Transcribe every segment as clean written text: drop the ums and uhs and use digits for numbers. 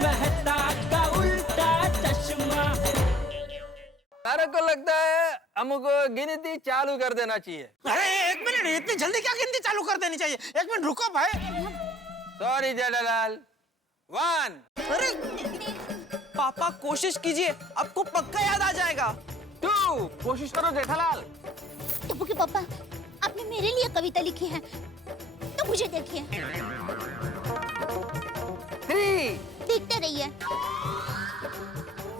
मेहता का उल्टा चश्मा। मेरे को लगता है हमको गिनती चालू कर देना चाहिए। अरे एक मिनट, इतनी जल्दी क्या गिनती चालू कर देनी चाहिए? एक मिनट रुको भाई। सॉरी जेठालाल। 1। अरे पापा कोशिश कीजिए, आपको पक्का याद आ जाएगा। 2। कोशिश करो जेठालाल। टप्पू के पापा, आपने मेरे लिए कविता लिखी है तो मुझे देखिए। 3। देखते रहिए।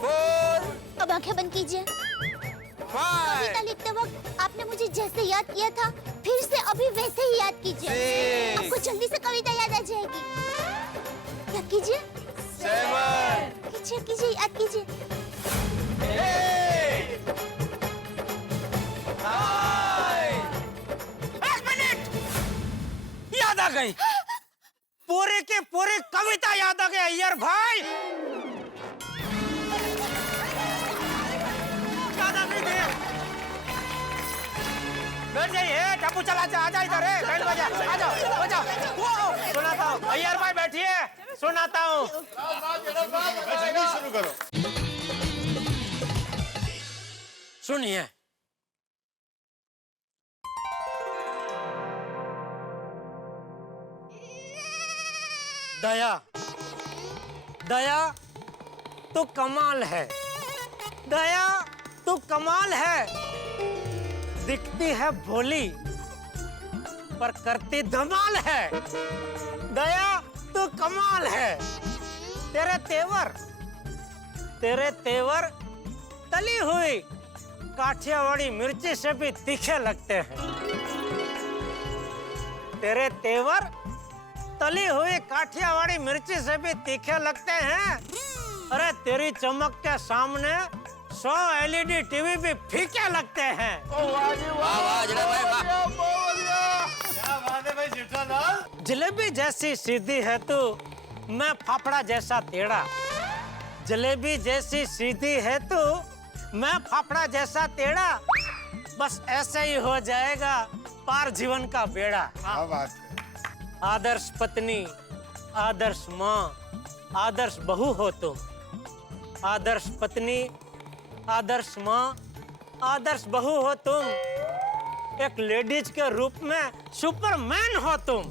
4। अब आंखें बंद कीजिए। 5। कविता लिखते वक्त आपने मुझे जैसे याद किया था फिर से अभी वैसे ही याद कीजिए। 6। आपको जल्दी से कविता याद आ जाएगी। याद कीजिए। 7। कीजिए कीजिए, याद कीजिए। 8। 9। एक मिनट, याद आ गई। पूरे के पूरे कविता याद आ गया यार भाई। याद आ गई थी। बैठ जाइए, टप्पू चला जा, आजा इधर है, बैंड बजा, आ जाओ, बजाओ। सुनाता हूँ, अय्यर भाई बैठिए, सुनाता हूँ। शुरू करो। सुनिए। दया, दया तो कमाल है, दया तो कमाल है। दिखती है भोली पर करती धमाल है। दया तो कमाल है। तेरे तेवर तली हुई काठियावाड़ी मिर्ची से भी तीखे लगते हैं। तेरे तेवर तली हुई काठियावाड़ी मिर्ची से भी तीखे लगते हैं। अरे तेरी चमक के सामने 100 LED टीवी भी फीके लगते हैं। क्या बात है भाई जेठालाल। जलेबी जैसी सीधी है तू, मैं फाफड़ा जैसा टेढ़ा। जलेबी जैसी सीधी है तू, मैं फाफड़ा जैसा टेढ़ा। बस ऐसे ही हो जाएगा पार जीवन का बेड़ा। क्या बात है। आदर्श पत्नी, आदर्श माँ, आदर्श बहू हो तुम। आदर्श पत्नी, आदर्श माँ, आदर्श बहू हो तुम। एक लेडीज के रूप में सुपरमैन हो तुम।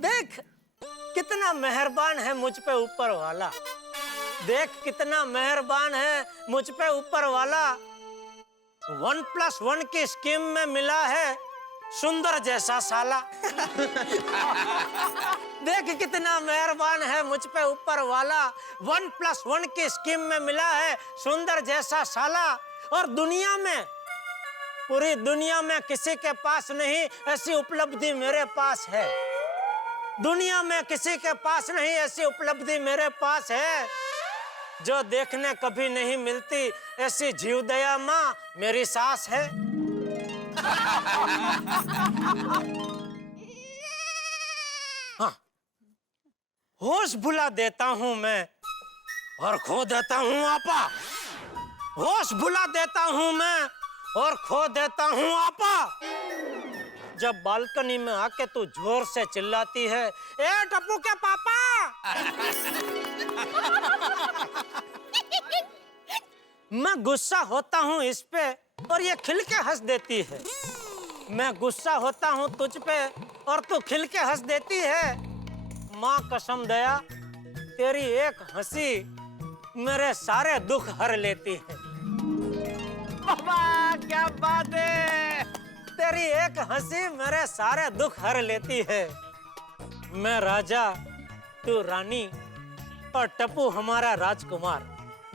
देख कितना मेहरबान है मुझ पे ऊपर वाला। देख कितना मेहरबान है मुझ पे ऊपर वाला। 1+1 की स्कीम में मिला है सुंदर जैसा साला। देख कितना मेहरबान है मुझ पे ऊपर वाला। 1+1 की स्कीम में मिला है सुंदर जैसा साला। और दुनिया में, पूरी दुनिया में किसी के पास नहीं ऐसी उपलब्धि मेरे पास है। दुनिया में किसी के पास नहीं ऐसी उपलब्धि मेरे पास है। जो देखने कभी नहीं मिलती ऐसी जीवदया माँ मेरी सास है। हाँ, होश भुला देता हूँ मैं और खो देता हूँ आपा। होश भुला देता हूँ मैं और खो देता हूँ आपा। जब बालकनी में आके तू जोर से चिल्लाती है, ए टप्पू के पापा। मैं गुस्सा होता हूँ इस पे और ये खिल के हंस देती है। मैं गुस्सा होता हूँ तुझ पे और तू खिल के हंस देती है। माँ कसम दया, तेरी एक हंसी मेरे सारे दुख हर लेती है। बाबा क्या बात है। तेरी एक हंसी मेरे सारे दुख हर लेती है। मैं राजा, तू रानी और टप्पू हमारा राजकुमार।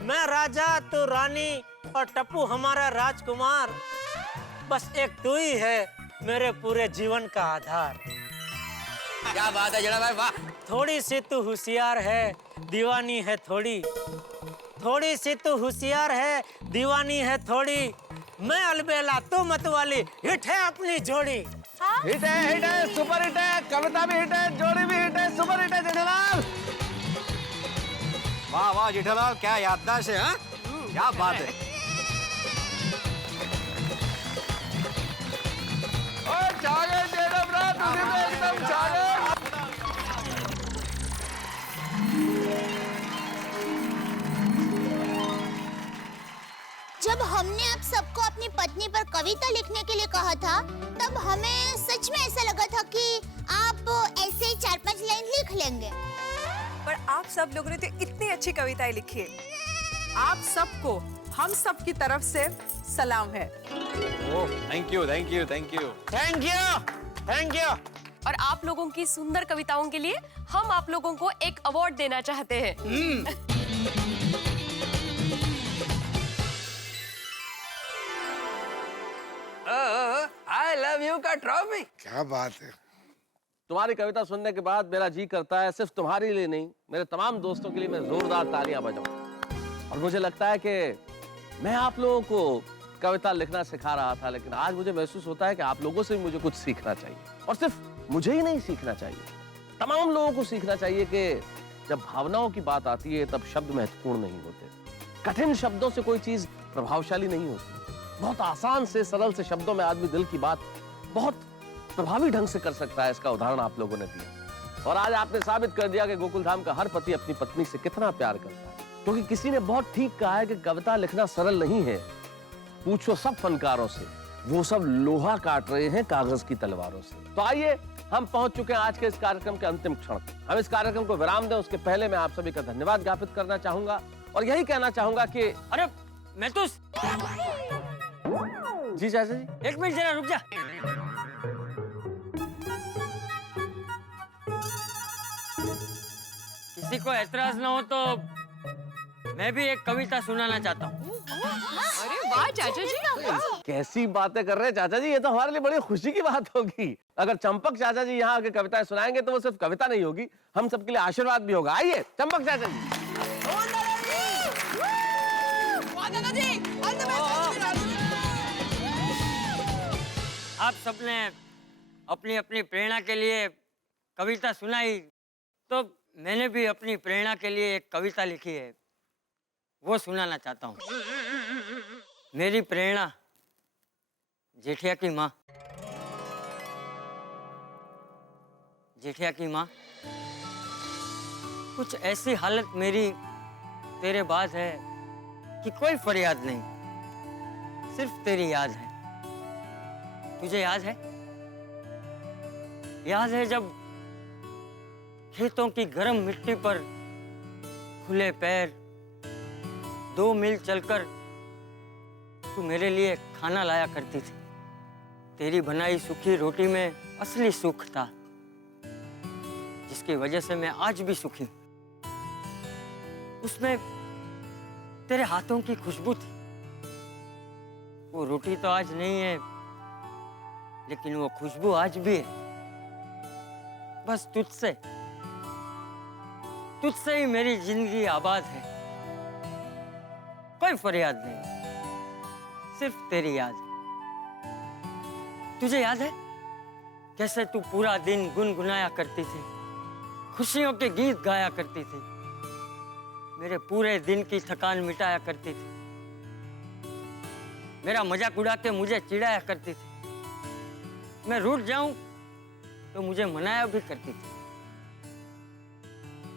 मैं राजा, तू रानी और टप्पू हमारा राजकुमार। बस एक तू ही है मेरे पूरे जीवन का आधार। क्या बात है जेठा भाई, वाह। थोड़ी सी तू होशियार है, दीवानी है थोड़ी। थोड़ी सी तू होशियार है, दीवानी है थोड़ी। मैं अलबेला तू मतवाली, हिट है अपनी जोड़ी। हिट है, सुपर हिट है। कविता भी हिट है, जोड़ी भी हिट है, सुपर हिट है जेठालाल। वाह वाह जेठालाल, क्या याददाश्त है। हाँ? क्या बात है। छा गए जेठा, तुझे तो एकदम छा गए। जब हमने आप सबको अपनी पत्नी पर कविता लिखने के लिए कहा था, तब हमें सच में ऐसा लगा था कि आप ऐसे ही 4-5 लाइन लिख लेंगे। पर आप सब लोगों ने तो इतनी अच्छी कविताएं लिखी है। आप सबको हम सब की तरफ से सलाम है। Oh, thank you, thank you, thank you. Thank you, thank you. और आप लोगों की सुंदर कविताओं के लिए हम आप लोगों को एक अवार्ड देना चाहते हैं। आई लव यू का ट्रॉफी। क्या बात है। तुम्हारी कविता सुनने के बाद मेरा जी करता है सिर्फ तुम्हारे लिए नहीं, मेरे तमाम दोस्तों के लिए मैं जोरदार तालियां बजाऊं। और मुझे लगता है कि मैं आप लोगों को कविता लिखना सिखा रहा था, लेकिन आज मुझे महसूस होता है कि आप लोगों से भी मुझे कुछ सीखना चाहिए। और सिर्फ मुझे ही नहीं सीखना चाहिए, तमाम लोगों को सीखना चाहिए कि जब भावनाओं की बात आती है तब शब्द महत्वपूर्ण नहीं होते। कठिन शब्दों से कोई चीज प्रभावशाली नहीं होती। बहुत आसान से, सरल से शब्दों में आदमी दिल की बात बहुत प्रभावी ढंग से कर सकता है। इसका उदाहरण आप लोगों ने दिया। और आज आपने साबित कर दिया कि गोकुलधाम का हर पति अपनी पत्नी से कितना प्यार करता है। क्योंकि किसी ने बहुत ठीक कहा है कि कविता लिखना सरल नहीं है। पूछो सब फनकारों से, वो सब लोहा काट रहे हैं कागज की तलवारों से। तो आइए, हम पहुंच चुके हैं आज के इस कार्यक्रम के अंतिम क्षण। हम इस कार्यक्रम को विराम दें उसके पहले मैं आप सभी का धन्यवाद ज्ञापित करना चाहूंगा और यही कहना चाहूंगा कि अरे मैं तो जी चाचा जी, एक मिनट जरा रुक जा। किसी को ऐतराज ना हो तो मैं भी एक कविता सुनाना चाहता हूँ। अरे वाह चाचा जी। कैसी बातें कर रहे हैं चाचा जी, ये तो हमारे लिए बड़ी खुशी की बात होगी। अगर चंपक चाचा जी यहाँ आके कविताएं सुनाएंगे तो वो सिर्फ कविता नहीं होगी, हम सबके लिए आशीर्वाद भी होगा। आइए चंपक चाचा जी। आप सबने अपनी अपनी प्रेरणा के लिए कविता सुनाई, तो मैंने भी अपनी प्रेरणा के लिए एक कविता लिखी है, वो सुनाना चाहता हूँ। मेरी प्रेरणा जेठिया की माँ। जेठिया की माँ, कुछ ऐसी हालत मेरी तेरे बाद है कि कोई फरियाद नहीं, सिर्फ तेरी याद है। तुझे याद है? याद है जब खेतों की गर्म मिट्टी पर खुले पैर 2 मील चलकर तू मेरे लिए खाना लाया करती थी। तेरी बनाई सूखी रोटी में असली सुख था, जिसकी वजह से मैं आज भी सुखी हूं। उसमें तेरे हाथों की खुशबू थी। वो रोटी तो आज नहीं है, लेकिन वो खुशबू आज भी है। बस तुझसे ही मेरी जिंदगी आबाद है। कोई फरियाद नहीं, सिर्फ तेरी याद है। तुझे याद है कैसे तू पूरा दिन गुनगुनाया करती थी, खुशियों के गीत गाया करती थी, मेरे पूरे दिन की थकान मिटाया करती थी, मेरा मजाक उड़ा के मुझे चिढ़ाया करती थी, मैं रूठ जाऊं तो मुझे मनाया भी करती थी।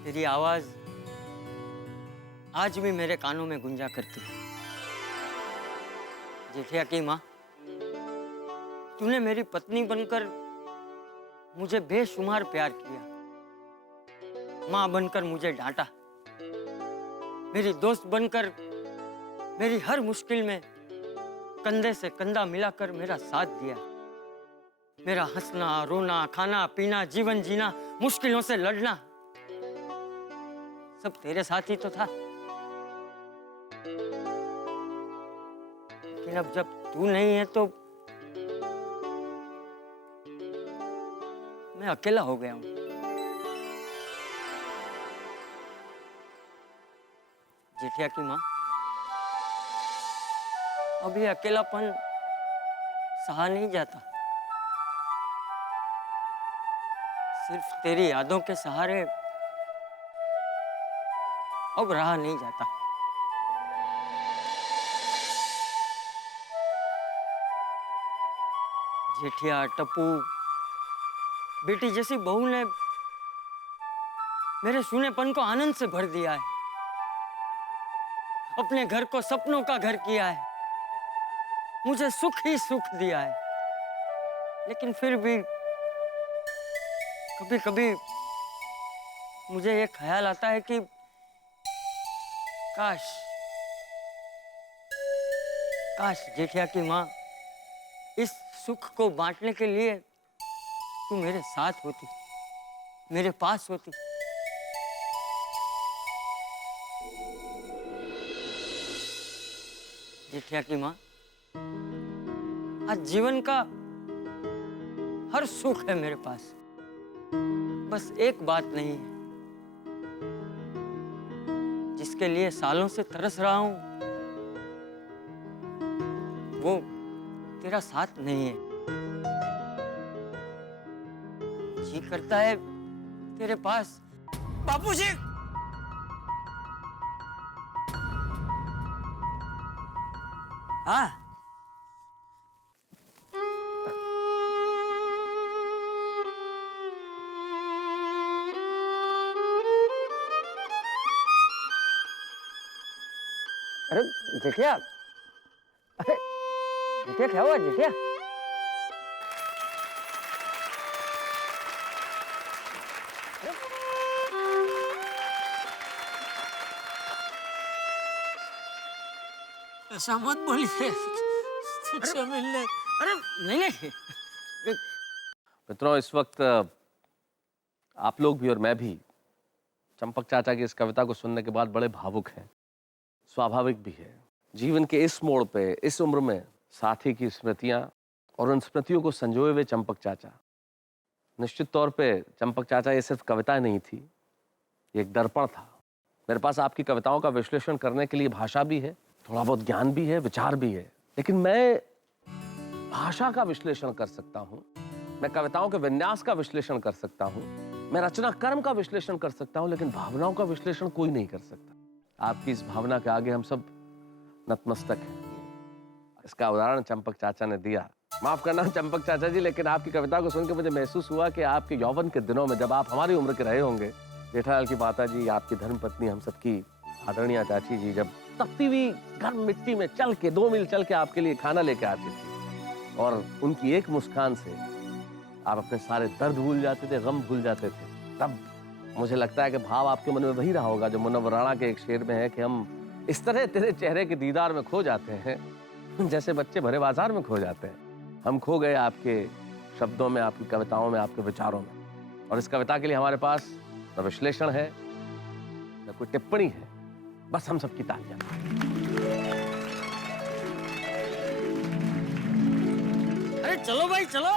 तेरी आवाज आज भी मेरे कानों में गूंजा करती है। जेठिया की माँ, तूने मेरी पत्नी बनकर मुझे बेशुमार प्यार किया। माँ बनकर मुझे डांटा, मेरी दोस्त बनकर मेरी हर मुश्किल में कंधे से कंधा मिलाकर मेरा साथ दिया। मेरा हंसना, रोना, खाना पीना, जीवन जीना, मुश्किलों से लड़ना, सब तेरे साथ ही तो था। लेकिन अब जब तू नहीं है तो मैं अकेला हो गया हूं। जेठिया की माँ, अब ये अकेलापन सहा नहीं जाता। सिर्फ तेरी यादों के सहारे अब रहा नहीं जाता। जेठिया, टप्पू, बेटी जैसी बहू ने मेरे सूनेपन को आनंद से भर दिया है, अपने घर को सपनों का घर किया है। मुझे सुख ही सुख दिया है, लेकिन फिर भी कभी कभी मुझे ये ख्याल आता है कि काश काश जेठिया की माँ इस सुख को बांटने के लिए तू मेरे साथ होती, मेरे पास होती। जेठिया की माँ, आज जीवन का हर सुख है मेरे पास, बस एक बात नहीं है जिसके लिए सालों से तरस रहा हूं, वो तेरा साथ नहीं है। जी करता है तेरे पास। बापूजी, हाँ, अरे जेठिया, अरे जेठिया क्या हुआ जेठिया? ऐसा मत बोलिए। तुझसे मिलने अरे नहीं नहीं, मित्रों, इस वक्त आप लोग भी और मैं भी चंपक चाचा की इस कविता को सुनने के बाद बड़े भावुक हैं। स्वाभाविक भी है। जीवन के इस मोड़ पे, इस उम्र में साथी की स्मृतियां और उन स्मृतियों को संजोए हुए चंपक चाचा। निश्चित तौर पे चंपक चाचा ये सिर्फ कविता नहीं थी, ये एक दर्पण था। मेरे पास आपकी कविताओं का विश्लेषण करने के लिए भाषा भी है, थोड़ा बहुत ज्ञान भी है, विचार भी है, लेकिन मैं भाषा का विश्लेषण कर सकता हूँ, मैं कविताओं के विन्यास का विश्लेषण कर सकता हूँ, मैं रचना कर्म का विश्लेषण कर सकता हूँ, लेकिन भावनाओं का विश्लेषण कोई नहीं कर सकता। आपकी इस भावना के आगे हम सब नतमस्तक हैं। इसका उदाहरण चंपक चाचा ने दिया। माफ करना चंपक चाचा जी, लेकिन आपकी कविता को सुनकर मुझे महसूस हुआ कि आपके यौवन के दिनों में, जब आप हमारी उम्र के रहे होंगे, जेठालाल की माता जी, आपकी धर्मपत्नी, हम सबकी आदरणीय चाची जी, जब तपती हुई गर्म मिट्टी में चल के 2 मील चल के आपके लिए खाना लेके आती थी, और उनकी एक मुस्कान से आप अपने सारे दर्द भूल जाते थे, गम भूल जाते थे। तब मुझे लगता है कि भाव आपके मन में वही रहा होगा जो मुनव्वर राणा के एक शेर में है कि हम इस तरह तेरे चेहरे के दीदार में खो जाते हैं जैसे बच्चे भरे बाजार में खो जाते हैं। हम खो गए आपके शब्दों में, आपकी कविताओं में, आपके विचारों में। और इस कविता के लिए हमारे पास न विश्लेषण है, न कोई टिप्पणी है, बस हम सबकी तालियां। अरे चलो भाई चलो,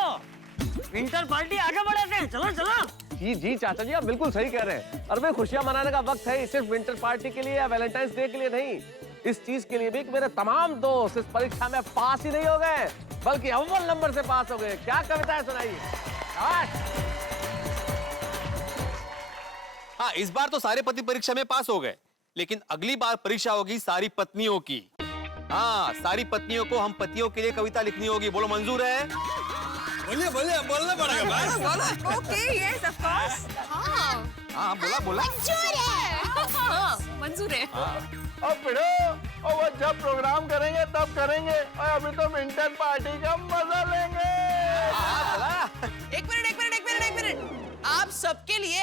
विंटर पार्टी आगे बढ़ाते हैं, चलो चलो। जी जी चाचा जी, आप बिल्कुल सही कह रहे हैं। अरे खुशियां मनाने का वक्त है, सिर्फ विंटर पार्टी के लिए या वैलेंटाइंस डे के लिए नहीं, इस चीज के लिए भी कि मेरे तमाम दोस्त इस परीक्षा में पास ही नहीं हो गए, बल्कि अव्वल नंबर से पास हो गए। क्या कविता है, सुनाइए। हाँ, इस बार तो सारे पति परीक्षा में पास हो गए, लेकिन अगली बार परीक्षा होगी सारी पत्नियों की। हाँ, सारी पत्नियों को हम पतियों के लिए कविता लिखनी होगी। बोलो मंजूर है? बोलिए बोलिए, बोलना पड़ेगा भाई। Okay, yes of course. हाँ बोला बोला। मंजूर है। मंजूर है। अब पिढ़ो, और वो जब प्रोग्राम करेंगे तब करेंगे, और अभी तो विंटर पार्टी का मजा लेंगे। एक मिनट, आप सबके लिए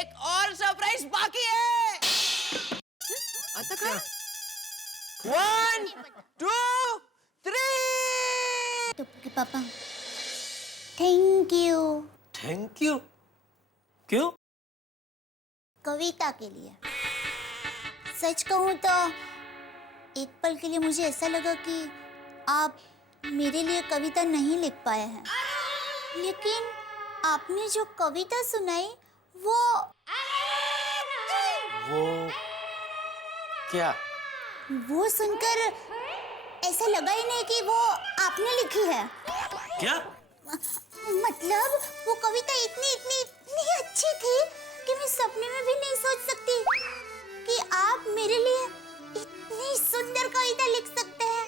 एक और सरप्राइज बाकी है। 1 2 3। टुपके पापा, थैंक यू। Thank you. क्यों? कविता के लिए। सच कहूँ तो एक पल के लिए मुझे ऐसा लगा कि आप मेरे लिए कविता नहीं लिख पाए हैं, लेकिन आपने जो कविता सुनाई वो क्या? वो सुनकर ऐसा लगा ही नहीं कि वो आपने लिखी है। क्या? मतलब वो कविता इतनी अच्छी थी कि मैं सपने में भी नहीं सोच सकती कि आप मेरे लिए इतनी सुंदर कविता लिख सकते हैं।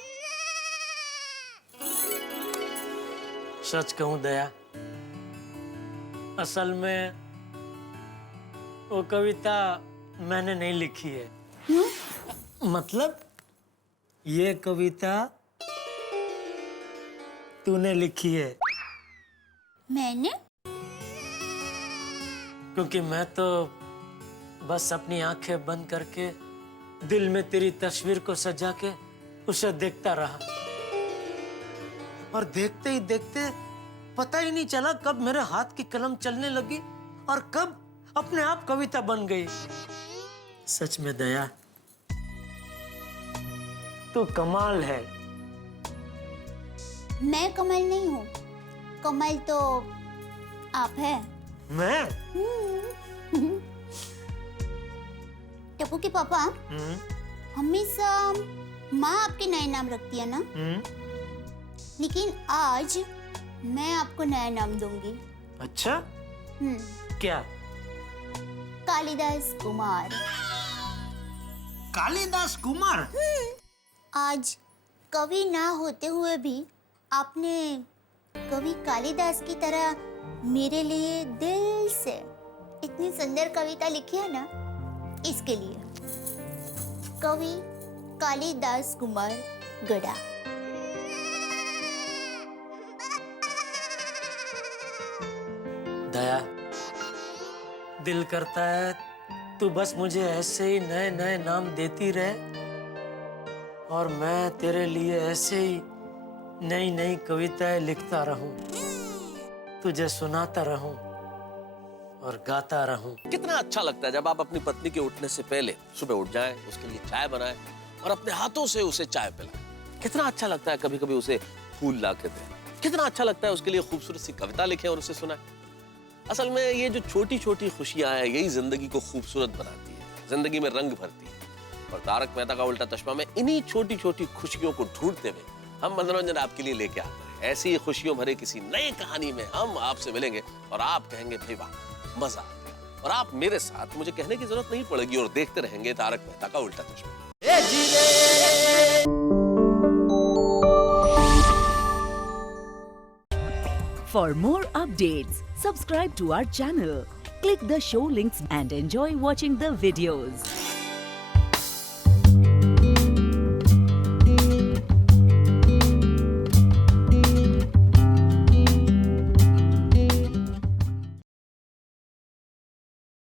सच कहूं दया, असल में वो कविता मैंने नहीं लिखी है। मतलब ये कविता तूने लिखी है, मैंने? क्योंकि मैं तो बस अपनी आंखें बंद करके दिल में तेरी तस्वीर को सजा के उसे देखता रहा, और देखते ही देखते पता ही नहीं चला कब मेरे हाथ की कलम चलने लगी और कब अपने आप कविता बन गई। सच में दया, तू कमाल है। मैं कमल नहीं हूँ, कमल तो आप है। मैं? टप्पू के पापा हमेशा माँ आपके नए नाम रखती है ना, लेकिन आज मैं आपको नया नाम दूंगी। अच्छा? क्या? कालिदास कुमार। कालिदास कुमार? आज कवि ना होते हुए भी आपने कवि कालिदास की तरह मेरे लिए दिल से इतनी सुंदर कविता लिखी है ना, इसके लिए कवि कालिदास कुमार गड़ा। दया, दिल करता है तू बस मुझे ऐसे ही नए नए नाम देती रहे और मैं तेरे लिए ऐसे ही नई नई कविताएं लिखता रहूं, तुझे सुनाता रहूं और गाता रहूं। कितना अच्छा लगता है जब आप अपनी पत्नी के उठने से पहले सुबह उठ जाएं, उसके लिए चाय बनाएं और अपने हाथों से उसे चाय पिलाएं। कितना अच्छा लगता है कभी कभी उसे फूल ला के दें। कितना अच्छा लगता है उसके लिए खूबसूरत सी कविता लिखें और उसे सुनाएं। असल में ये जो छोटी छोटी खुशियां हैं, यही जिंदगी को खूबसूरत बनाती है, जिंदगी में रंग भरती है। और तारक मेहता का उल्टा चश्मा में इन्हीं छोटी छोटी खुशियों को ढूंढते हुए हम मनोरंजन आपके लिए लेके आते हैं। ऐसी खुशियों भरे किसी नई कहानी में हम आपसे मिलेंगे और आप कहेंगे भाई वाह, मजा आ गया। और आप मेरे साथ, मुझे कहने की जरूरत नहीं पड़ेगी, और देखते रहेंगे तारक मेहता का उल्टा चश्मा। For more updates, subscribe to our channel, click the show links and enjoy watching the videos.